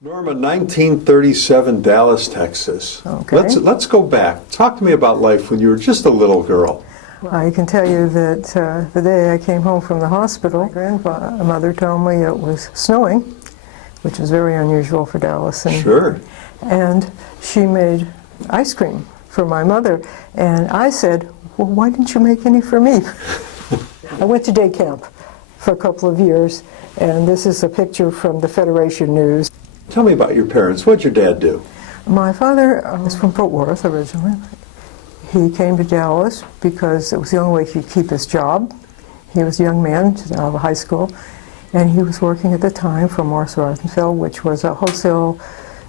Norma, 1937, Dallas, Texas. Okay. Let's go back. Talk to me about life when you were just a little girl. I can tell you that the day I came home from the hospital, my grandmother told me it was snowing, which is very unusual for Dallas. Sure. And she made ice cream for my mother. And I said, well, why didn't you make any for me? I went to day camp for a couple of years, and this is a picture from the Federation News. Tell me about your parents. What'd your dad do? My father was from Fort Worth originally. He came to Dallas because it was the only way he could keep his job. He was a young man, just out of high school, and he was working at the time for Morris Rothenfeld, which was a wholesale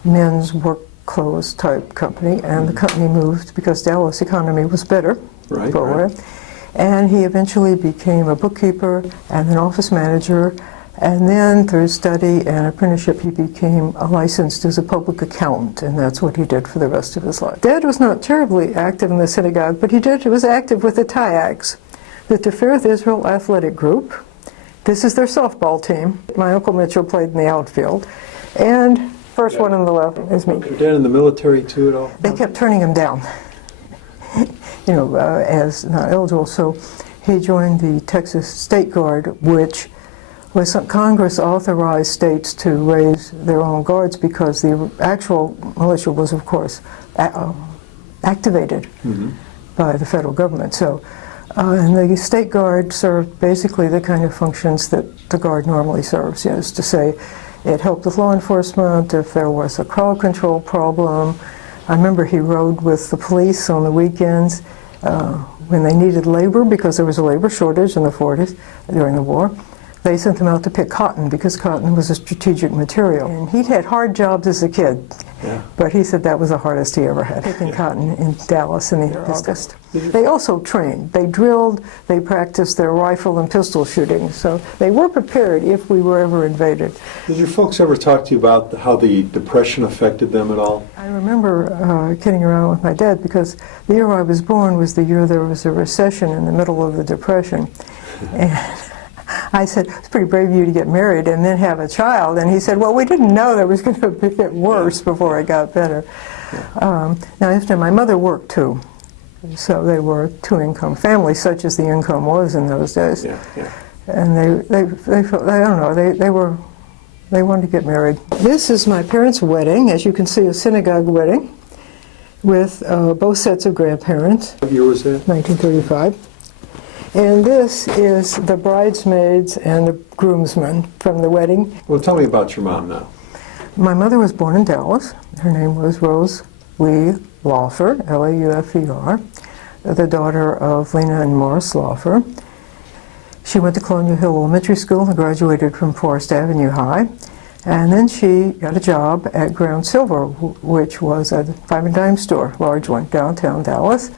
men's work clothes type company, and the company moved because Dallas economy was better. Right. And he eventually became a bookkeeper and an office manager. And then through study and apprenticeship, he became licensed as a public accountant, and that's what he did for the rest of his life. Dad was not terribly active in the synagogue, but he was active with the TIACs, the Tifereth Israel Athletic Group. This is their softball team. My Uncle Mitchell played in the outfield. And first one on the left is me. Your dad in the military too at all? They kept turning him down, as not eligible. So he joined the Texas State Guard, which was Congress authorized states to raise their own guards because the actual militia was, of course, activated by the federal government. So, and the state guard served basically the kind of functions that the guard normally serves, is to say, it helped with law enforcement if there was a crowd control problem. I remember he rode with the police on the weekends when they needed labor because there was a labor shortage in the 40s during the war. They sent them out to pick cotton because cotton was a strategic material. And he'd had hard jobs as a kid, but he said that was the hardest he ever had, picking cotton in Dallas in August. They also trained. They drilled, they practiced their rifle and pistol shooting, so they were prepared if we were ever invaded. Did your folks ever talk to you about how the Depression affected them at all? I remember kidding around with my dad because the year I was born was the year there was a recession in the middle of the Depression. And I said, it's pretty brave of you to get married and then have a child. And he said, well, we didn't know that was going to get worse before it got better. Now, my mother worked too. So they were a two-income family, such as the income was in those days. And they felt, I don't know, they wanted to get married. This is my parents' wedding. As you can see, a synagogue wedding with both sets of grandparents. What year was that? 1935. And this is the bridesmaids and the groomsmen from the wedding. Well, tell me about your mom now. My mother was born in Dallas. Her name was Rose Lee Laufer, L-A-U-F-E-R, the daughter of Lena and Morris Laufer. She went to Colonial Hill Elementary School and graduated from Forest Avenue High. And then she got a job at Ground Silver, which was a 5-and-dime store, large one, downtown Dallas.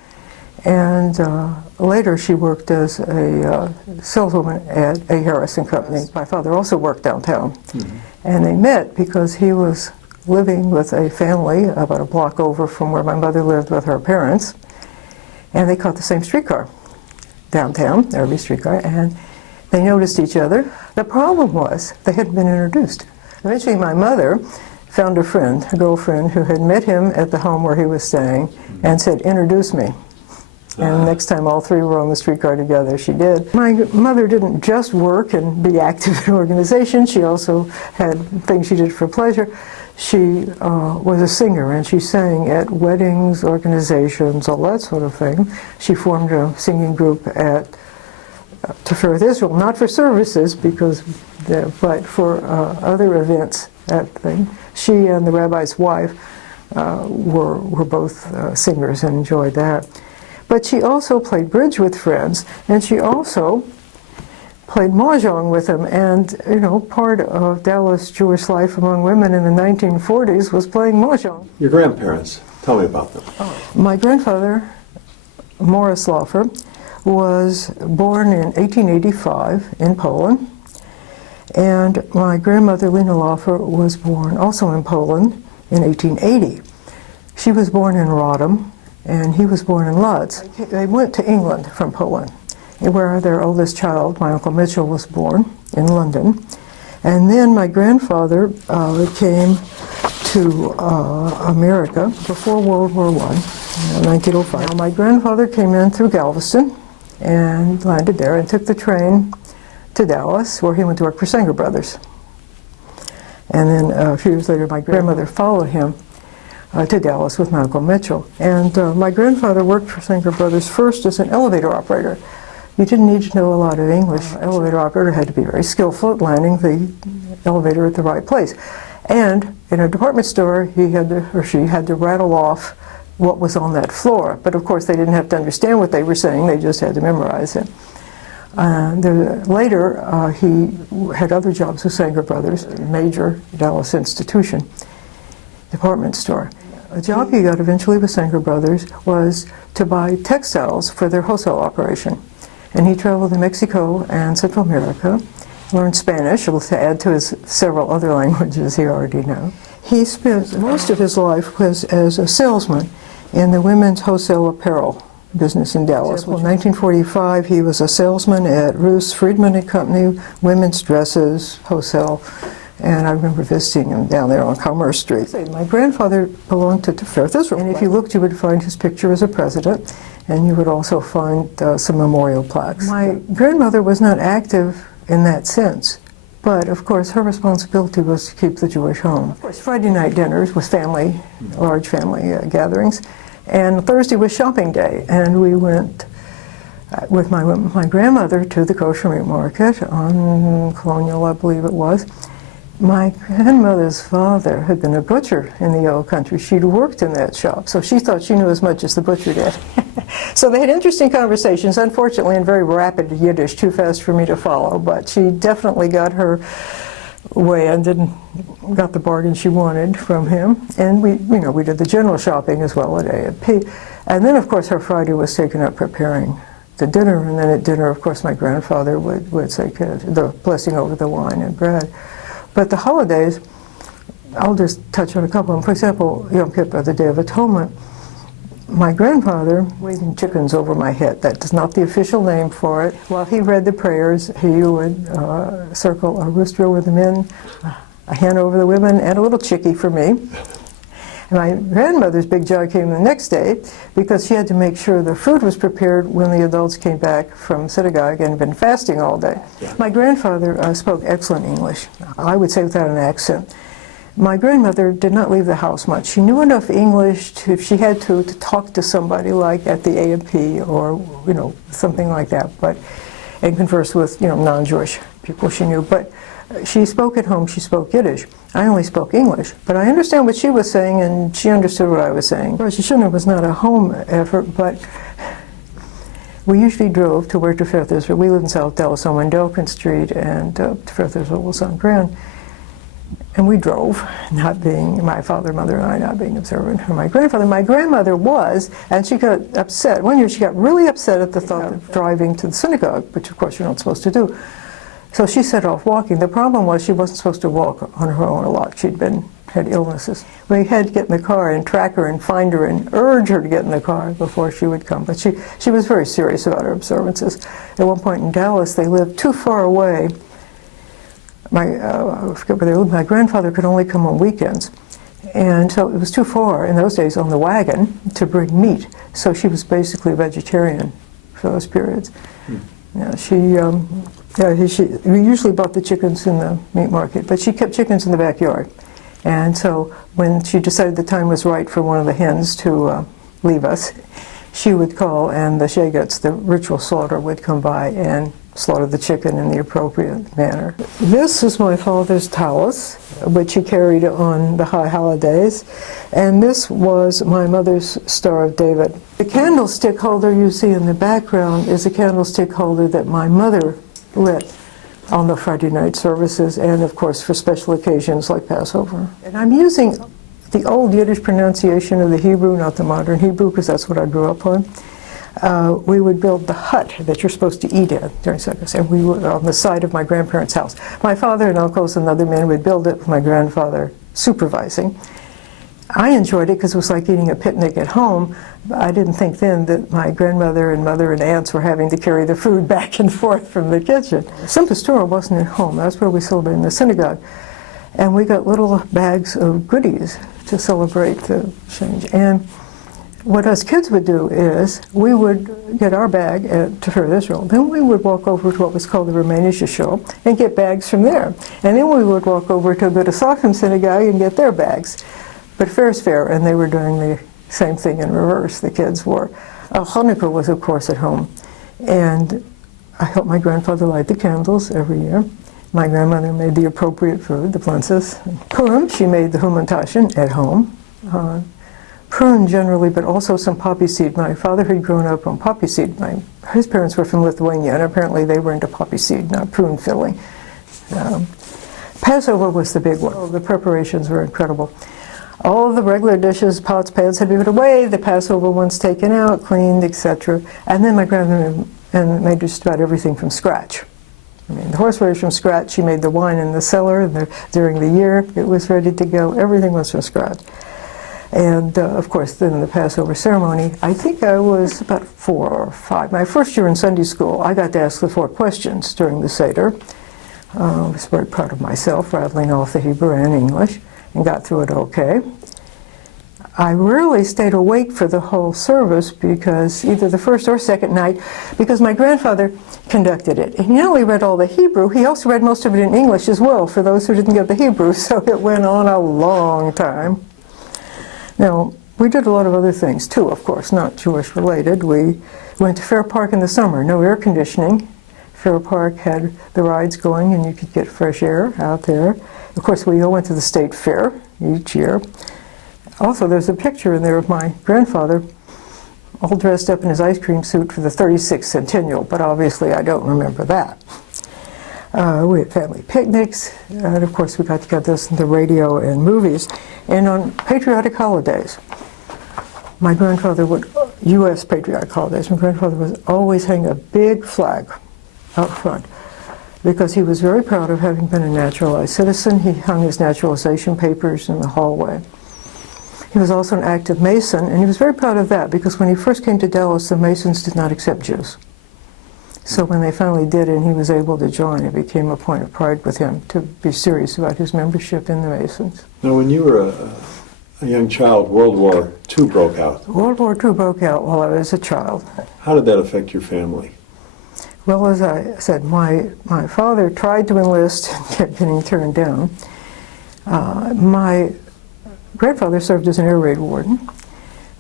And later she worked as a saleswoman at A. Harrison Company. My father also worked downtown. And they met because he was living with a family about a block over from where my mother lived with her parents. And they caught the same streetcar downtown, every streetcar, and they noticed each other. The problem was they hadn't been introduced. Eventually my mother found a friend, a girlfriend, who had met him at the home where he was staying and said, introduce me. And next time all three were on the streetcar together, she did. My mother didn't just work and be active in organizations. She also had things she did for pleasure. She was a singer, and she sang at weddings, organizations, all that sort of thing. She formed a singing group at Tifereth Israel, not for services, but for other events. That thing. She and the rabbi's wife were both singers and enjoyed that. But she also played bridge with friends, and she also played mahjong with them. And, part of Dallas Jewish life among women in the 1940s was playing mahjong. Your grandparents, tell me about them. My grandfather, Morris Laufer, was born in 1885 in Poland. And my grandmother, Lena Laufer, was born also in Poland in 1880. She was born in Rodham, and he was born in Lodz. They went to England from Poland, where their oldest child, my Uncle Mitchell, was born in London. And then my grandfather came to America before World War I, 1905. Now, my grandfather came in through Galveston and landed there and took the train to Dallas, where he went to work for Sanger Brothers. And then a few years later, my grandmother followed him to Dallas with my Uncle Mitchell. And my grandfather worked for Sanger Brothers first as an elevator operator. You didn't need to know a lot of English. Elevator operator had to be very skillful at landing the elevator at the right place. And in a department store, he had to, or she had to rattle off what was on that floor. But of course, they didn't have to understand what they were saying. They just had to memorize it. Later, he had other jobs with Sanger Brothers, a major Dallas institution, department store. A job he got eventually with Sanger Brothers was to buy textiles for their wholesale operation. And he traveled to Mexico and Central America, learned Spanish, to add to his several other languages he already knew. He spent most of his life as a salesman in the women's wholesale apparel business in Dallas. In 1945, he was a salesman at Ruth Friedman and Company, women's dresses, wholesale, and I remember visiting him down there on Commerce Street. My grandfather belonged to Fairth Israel, and if you looked, you would find his picture as a president, and you would also find some memorial plaques. My grandmother was not active in that sense, but of course her responsibility was to keep the Jewish home. Of course, Friday night dinners with family, large family gatherings, and Thursday was shopping day, and we went with my grandmother to the kosher meat market on Colonial, I believe it was. My grandmother's father had been a butcher in the old country. She'd worked in that shop, so she thought she knew as much as the butcher did. So they had interesting conversations, unfortunately in very rapid Yiddish, too fast for me to follow, but she definitely got her way and got the bargain she wanted from him. And we did the general shopping as well at A&P. And then, of course, her Friday was taken up preparing the dinner, and then at dinner, of course, my grandfather would say the blessing over the wine and bread. But the holidays, I'll just touch on a couple of them. For example, Yom Kippur, the Day of Atonement, my grandfather waving chickens over my head. That is not the official name for it. While he read the prayers, he would circle a rooster over the men, a hen over the women, and a little chickie for me. And my grandmother's big job came the next day because she had to make sure the food was prepared when the adults came back from synagogue and had been fasting all day. My grandfather spoke excellent English, I would say without an accent. My grandmother did not leave the house much. She knew enough English to, if she had to talk to somebody like at the A&P or, something like that, and converse with, non-Jewish people she knew. But she spoke at home, she spoke Yiddish. I only spoke English, but I understand what she was saying and she understood what I was saying. Of course, Yeshua was not a home effort, but we usually drove to work to Fairth Israel. We lived in South Dallas on Wendelkin Street, and Fairth Israel was on Grand. And we drove, not being, my father, mother, and I not being observant, or my grandfather. My grandmother was, and she got upset. One year she got really upset at the thought of driving to the synagogue, which of course you're not supposed to do. So she set off walking. The problem was she wasn't supposed to walk on her own a lot. Had illnesses. We had to get in the car and track her and find her and urge her to get in the car before she would come. But she was very serious about her observances. At one point in Dallas, they lived too far away. I forget where they lived. My grandfather could only come on weekends. And so it was too far in those days on the wagon to bring meat. So she was basically a vegetarian for those periods. We usually bought the chickens in the meat market, but she kept chickens in the backyard. And so when she decided the time was right for one of the hens to leave us, she would call, and the shagets, the ritual slaughter, would come by and slaughter the chicken in the appropriate manner. This is my father's tallis, which he carried on the high holidays, and this was my mother's Star of David. The candlestick holder you see in the background is a candlestick holder that my mother lit on the Friday night services, and of course for special occasions like Passover. And I'm using the old Yiddish pronunciation of the Hebrew, not the modern Hebrew, because that's what I grew up on. We would build the hut that you're supposed to eat in during Sukkot, and we were on the side of my grandparents' house. My father and uncles and other men would build it with my grandfather supervising. I enjoyed it because it was like eating a picnic at home. I didn't think then that my grandmother and mother and aunts were having to carry the food back and forth from the kitchen. Sim Pastora wasn't at home. That's where we celebrated in the synagogue. And we got little bags of goodies to celebrate the change. And what us kids would do is we would get our bag at Tiferet Israel. Then we would walk over to what was called the Rumänische Show and get bags from there. And then we would walk over to the Sochem synagogue and get their bags. But fair's fair, and they were doing the same thing in reverse, the kids were. Hanukkah was, of course, at home. And I helped my grandfather light the candles every year. My grandmother made the appropriate food, the princess. Purim, she made the humantaschen at home. Prune generally, but also some poppy seed. My father had grown up on poppy seed. His parents were from Lithuania, and apparently they were into poppy seed, not prune filling. Passover was the big one. The preparations were incredible. All of the regular dishes, pots, pans had been put away, the Passover ones taken out, cleaned, etc. And then my grandmother made just about everything from scratch. I mean, the horseradish from scratch. She made the wine in the cellar during the year. It was ready to go. Everything was from scratch. And of course, then the Passover ceremony, I think I was about 4 or 5. My first year in Sunday school, I got to ask the 4 questions during the Seder. I was very proud of myself, rattling off the Hebrew and English, and got through it okay. I rarely stayed awake for the whole service because either the first or second night, because my grandfather conducted it. He not only read all the Hebrew, he also read most of it in English as well for those who didn't get the Hebrew, so it went on a long time. Now, we did a lot of other things too, of course, not Jewish related. We went to Fair Park in the summer, no air conditioning. Fair Park had the rides going and you could get fresh air out there. Of course, we all went to the state fair each year. Also, there's a picture in there of my grandfather all dressed up in his ice cream suit for the 36th centennial, but obviously I don't remember that. We had family picnics, and of course we got together to listen to radio and movies. And on patriotic holidays, my grandfather would, U.S. patriotic holidays, my grandfather would always hang a big flag out front because he was very proud of having been a naturalized citizen. He hung his naturalization papers in the hallway. He was also an active Mason, and he was very proud of that because when he first came to Dallas, the Masons did not accept Jews. So when they finally did and he was able to join, it became a point of pride with him to be serious about his membership in the Masons. Now, when you were a young child, World War II broke out. World War II broke out while I was a child. How did that affect your family? Well, as I said, my father tried to enlist and kept getting turned down. My grandfather served as an air raid warden.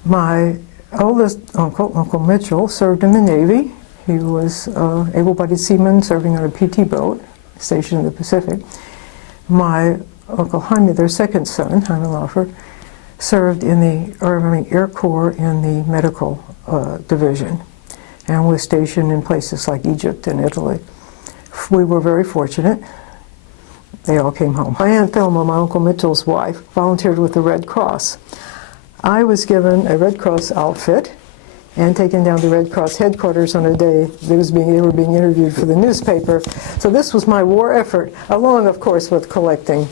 My oldest uncle, Uncle Mitchell, served in the Navy. He was an able-bodied seaman serving on a PT boat stationed in the Pacific. My Uncle Jaime, their second son, Jaime Laufer, served in the Air Corps in the medical division and was stationed in places like Egypt and Italy. We were very fortunate. They all came home. My Aunt Thelma, my Uncle Mitchell's wife, volunteered with the Red Cross. I was given a Red Cross outfit and taken down to Red Cross headquarters on a day they were being interviewed for the newspaper. So this was my war effort, along, of course, with collecting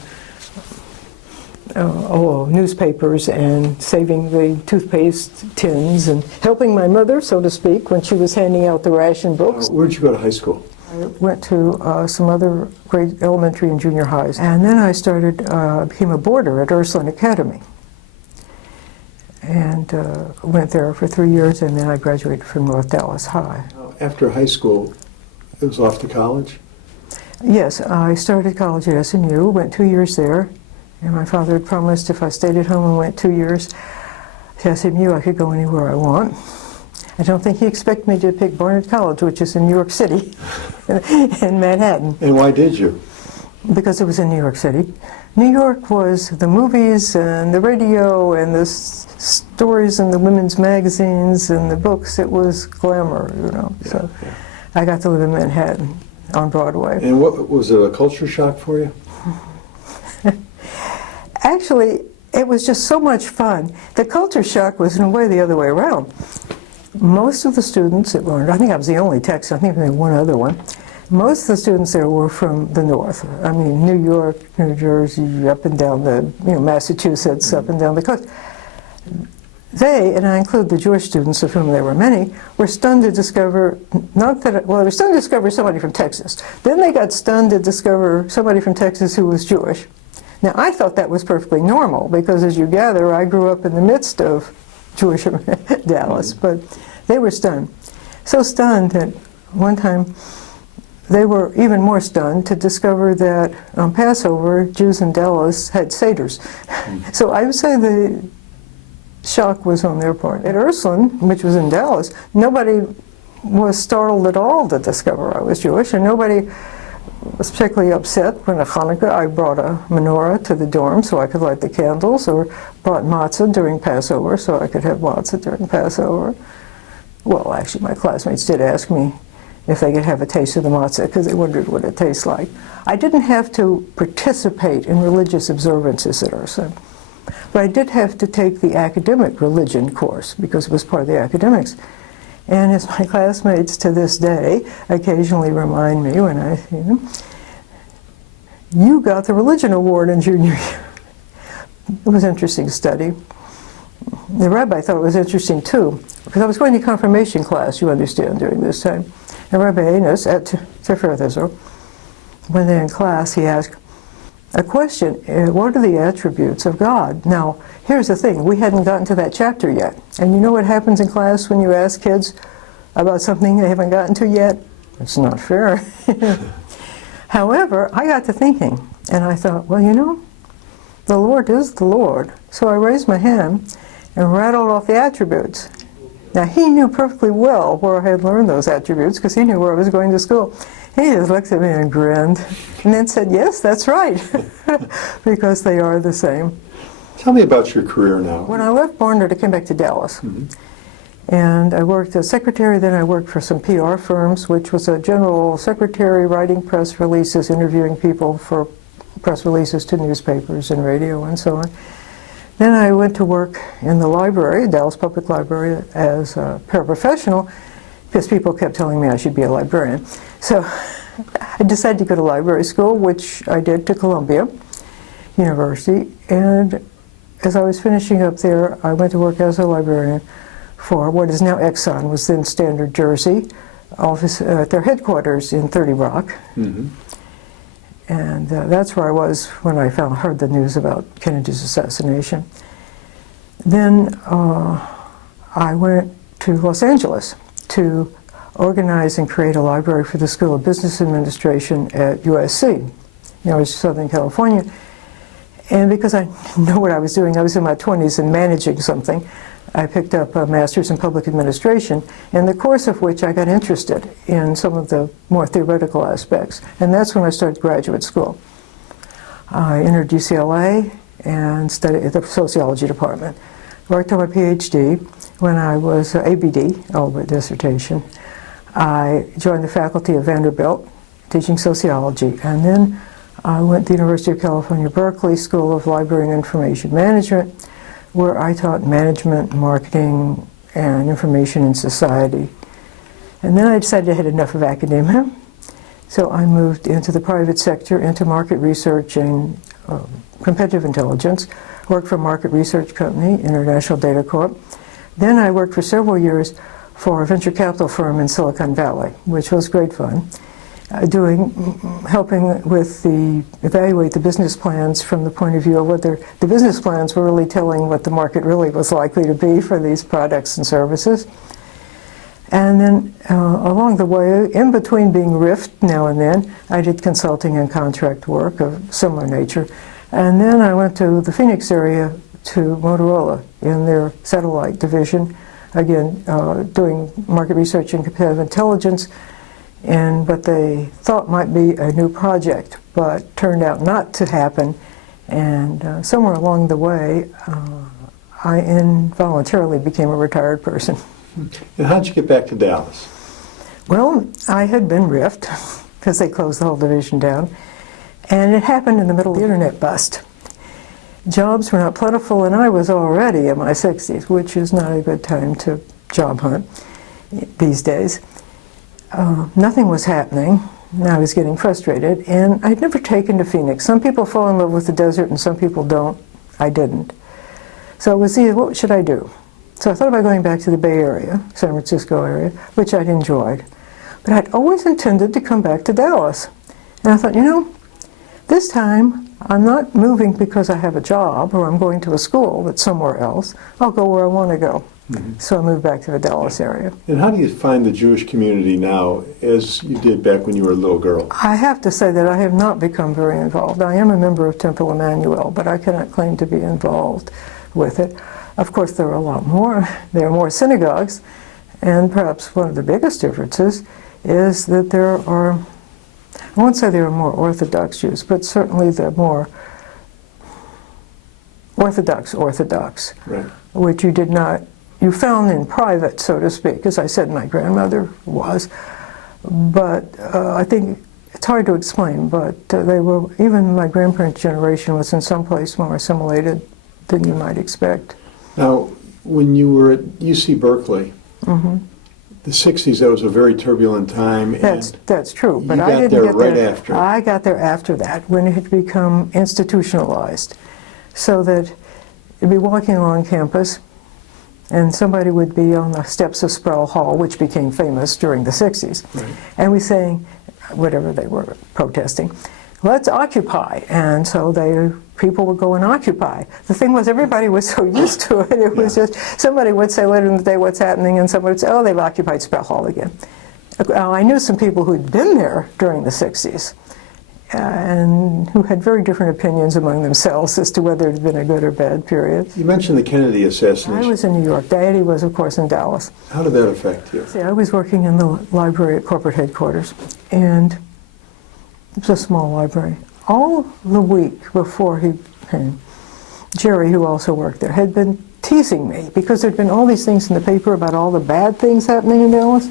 newspapers and saving the toothpaste tins and helping my mother, so to speak, when she was handing out the ration books. Where'd you go to high school? I went to some other grade elementary and junior highs. And then I became a boarder at Ursuline Academy. And went there for 3 years, and then I graduated from North Dallas High. After high school, it was off to college? Yes, I started college at SMU, went 2 years there, and my father had promised if I stayed at home and went 2 years to SMU, I could go anywhere I want. I don't think he expected me to pick Barnard College, which is in New York City, in Manhattan. And why did you? Because it was in New York City. New York was the movies and the radio and the stories in the women's magazines and the books. It was glamour, you know. Yeah, so yeah. I got to live in Manhattan on Broadway. And what was it, a culture shock for you? Actually, it was just so much fun. The culture shock was in a way the other way around. Most of the students that learned, I think I was the only Texan, I think there was one other one, Most of the students there were from the north. I mean, New York, New Jersey, up and down the, Massachusetts, up and down the coast. They, and I include the Jewish students, of whom there were many, were stunned to discover, they were stunned to discover somebody from Texas. Then they got stunned to discover somebody from Texas who was Jewish. Now, I thought that was perfectly normal, because as you gather, I grew up in the midst of Jewish Dallas, but they were stunned. So stunned that one time they were even more stunned to discover that on Passover, Jews in Dallas had seders. So I would say the shock was on their part. At Ursuline, which was in Dallas, nobody was startled at all to discover I was Jewish, and nobody was particularly upset when at Hanukkah I brought a menorah to the dorm so I could light the candles, or brought matzah during Passover so I could have matzah during Passover. Well, actually, my classmates did ask me if they could have a taste of the matzah because they wondered what it tastes like. I didn't have to participate in religious observances at Ursuline. But I did have to take the academic religion course because it was part of the academics. And as my classmates to this day occasionally remind me when I see them, you got the religion award in junior year. It was an interesting study. The rabbi thought it was interesting too, because I was going to confirmation class, you understand, during this time. And Rabbi Enos at Tiferet Israel, when they're in class, he asked, a question, what are the attributes of God? Now, here's the thing, we hadn't gotten to that chapter yet. And you know what happens in class when you ask kids about something they haven't gotten to yet? It's not fair. However, I got to thinking, and I thought, well, the Lord is the Lord. So I raised my hand and rattled off the attributes. Now, he knew perfectly well where I had learned those attributes, because he knew where I was going to school. He just looked at me and grinned, and then said, yes, that's right, because they are the same. Tell me about your career now. When I left Barnard, I came back to Dallas. And I worked as secretary, then I worked for some PR firms, which was a general secretary writing press releases, interviewing people for press releases to newspapers and radio and so on. Then I went to work in the library, Dallas Public Library, as a paraprofessional, because people kept telling me I should be a librarian. So I decided to go to library school, which I did, to Columbia University. And as I was finishing up there, I went to work as a librarian for what is now Exxon, was then Standard Jersey, office at their headquarters in 30 Rock. And that's where I was when I heard the news about Kennedy's assassination. Then I went to Los Angeles to organize and create a library for the School of Business Administration at USC, Southern California. And because I know what I was doing, I was in my 20s and managing something, I picked up a master's in public administration, in the course of which I got interested in some of the more theoretical aspects. And that's when I started graduate school. I entered UCLA and studied at the sociology department. Worked on my PhD when I was ABD, Albert dissertation. I joined the faculty of Vanderbilt, teaching sociology, and then I went to the University of California, Berkeley School of Library and Information Management, where I taught management, marketing, and information in society. And then I decided I had enough of academia, so I moved into the private sector, into market research and competitive intelligence, worked for a market research company, International Data Corp. Then I worked for several years for a venture capital firm in Silicon Valley, which was great fun, helping with evaluate the business plans from the point of view of whether the business plans were really telling what the market really was likely to be for these products and services. And then along the way, in between being riffed now and then, I did consulting and contract work of similar nature. And then I went to the Phoenix area to Motorola in their satellite division, again, doing market research and competitive intelligence, and what they thought might be a new project, but turned out not to happen. And somewhere along the way, I involuntarily became a retired person. And how'd you get back to Dallas? Well, I had been riffed, because they closed the whole division down, and it happened in the middle of the internet bust. Jobs were not plentiful, and I was already in my 60s, which is not a good time to job hunt these days. Nothing was happening. And I was getting frustrated, and I'd never taken to Phoenix. Some people fall in love with the desert and some people don't. I didn't. So it was either, what should I do? So I thought about going back to the Bay Area, San Francisco area, which I'd enjoyed. But I'd always intended to come back to Dallas. And I thought, you know, this time I'm not moving because I have a job or I'm going to a school that's somewhere else. I'll go where I want to go. Mm-hmm. So I moved back to the Dallas area. And how do you find the Jewish community now as you did back when you were a little girl? I have to say that I have not become very involved. I am a member of Temple Emmanuel, but I cannot claim to be involved with it. Of course, there are a lot more. There are more synagogues, and perhaps one of the biggest differences is that there are, I won't say there are more Orthodox Jews, but certainly the more Orthodox, right, which you did not, you found in private, so to speak. As I said, my grandmother was, but I think it's hard to explain, but they were, even my grandparents' generation was in some place more assimilated than you might expect. Now, when you were at UC Berkeley, Mm-hmm. the 60s, that was a very turbulent time. That's true, but you I got didn't there get right there. after. I got there after that, when it had become institutionalized, so that you'd be walking along campus, and somebody would be on the steps of Sproul Hall, which became famous during the 60s, right, and we saying, whatever they were protesting, let's occupy. And so people would go and occupy. The thing was, everybody was so used to it. It was just, somebody would say later in the day what's happening, and somebody would say, oh, they've occupied Sproul Hall again. I knew some people who'd been there during the 60s, and who had very different opinions among themselves as to whether it had been a good or bad period. You mentioned the Kennedy assassination. I was in New York. Daddy was, of course, in Dallas. How did that affect you? See, I was working in the library at corporate headquarters, and it was a small library. All the week before he came, Jerry, who also worked there, had been teasing me because there'd been all these things in the paper about all the bad things happening in Dallas.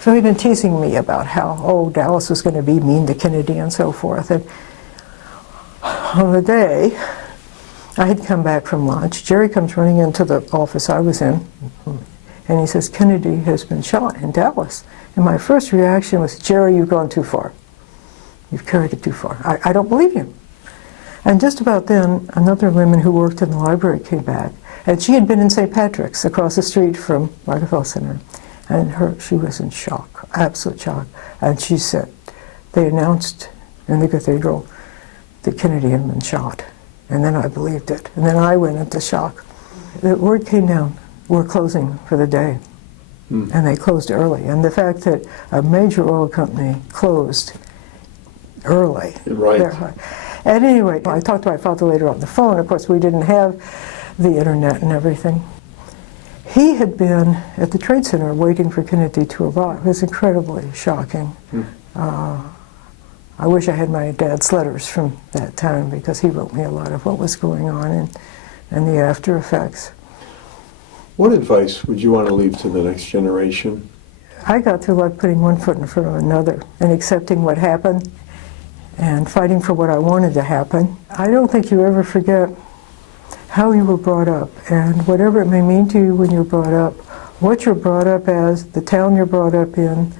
So he'd been teasing me about how, oh, Dallas was going to be mean to Kennedy and so forth. And on the day I had come back from lunch, Jerry comes running into the office I was in, and he says, Kennedy has been shot in Dallas. And my first reaction was, Jerry, you've gone too far. You've carried it too far. I don't believe you. And just about then, another woman who worked in the library came back, and she had been in St. Patrick's across the street from Rockefeller Center. And she was in shock, absolute shock. And she said, they announced in the cathedral that Kennedy had been shot. And then I believed it. And then I went into shock. The word came down, we're closing for the day. And they closed early. And the fact that a major oil company closed early. Right. At any rate, I talked to my father later on the phone. Of course, we didn't have the internet and everything. He had been at the Trade Center waiting for Kennedy to arrive. It was incredibly shocking. I wish I had my dad's letters from that time, because he wrote me a lot of what was going on and the after effects. What advice would you want to leave to the next generation? I got through like putting one foot in front of another and accepting what happened and fighting for what I wanted to happen. I don't think you ever forget how you were brought up, and whatever it may mean to you when you're brought up, what you're brought up as, the town you're brought up in,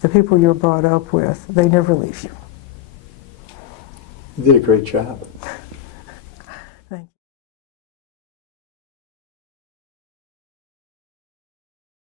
the people you're brought up with, they never leave you. You did a great job.